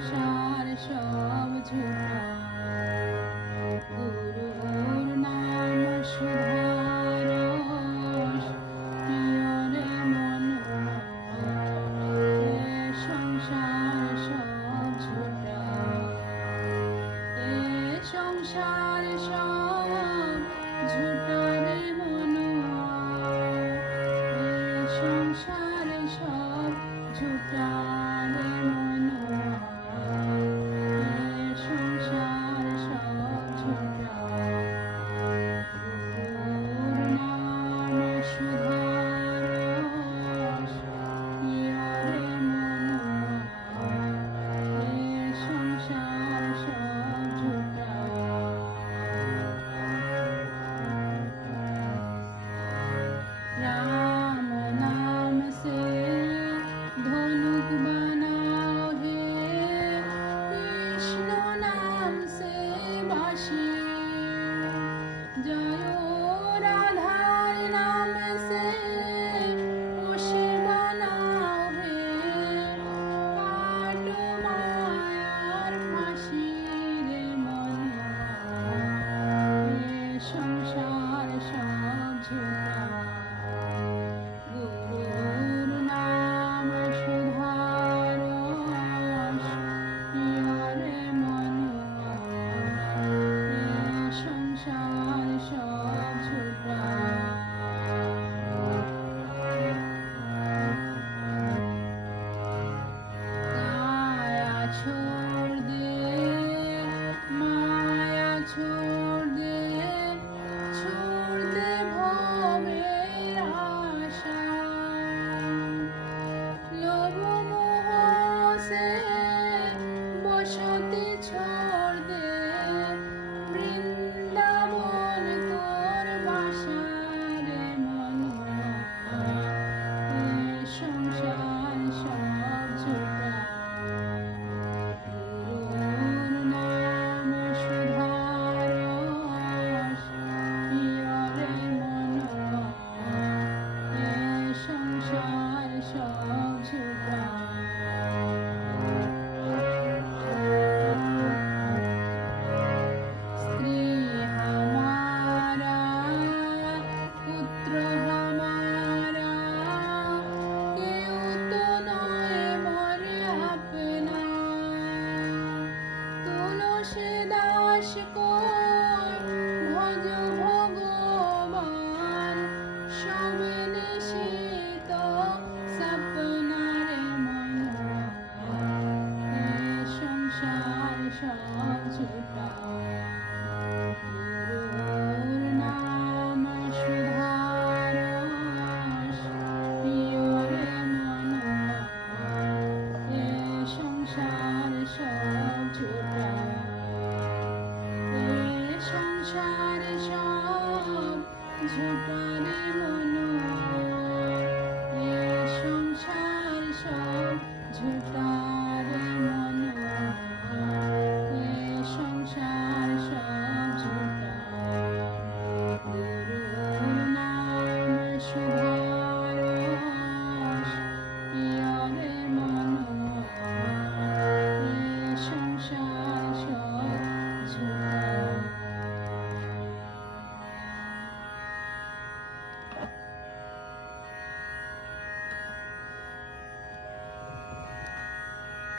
সংসার সব ঝুটা গুরুর নাম সুধারস প্রিয়রে মনোয়া সংসার সব ঝুটা সংসার সব ঝুটারে মনোয়া সংসার সব ঝুটারে মনোয়া সংসার সব ঝুটা গুরুর নাম সুধারস প্রিয়রে মনোয়া সংসার সব ঝুটা राम नाम से धनुक बनाओ हे कृष्ण नाम से बाशी जयो राधार नाम से उसी बनाओ हे काटो मायार फांसी रे मनुआ ये संसार सब झूठा गुरुर नाम सुधारस प्रियरे मनुआ ये संसार सब झूठा काया छोड़ दे माया छोड़ दे भवेर आशा लोभ मोह से बसती छोड़ दे বৃন্দাবন তোর বাসা রে মনোয়া সংসার সব ঝুটা গুরুর নাম সুধারস প্রিয়রে মনোয়া সংসার সব ঝুটা स्त्री हमारा पुत्र हमारा केउ तो नय मोर अपना तुलसी दास को भज भगवान सবে निशित सपना रे मनुआ संसार सब झूठा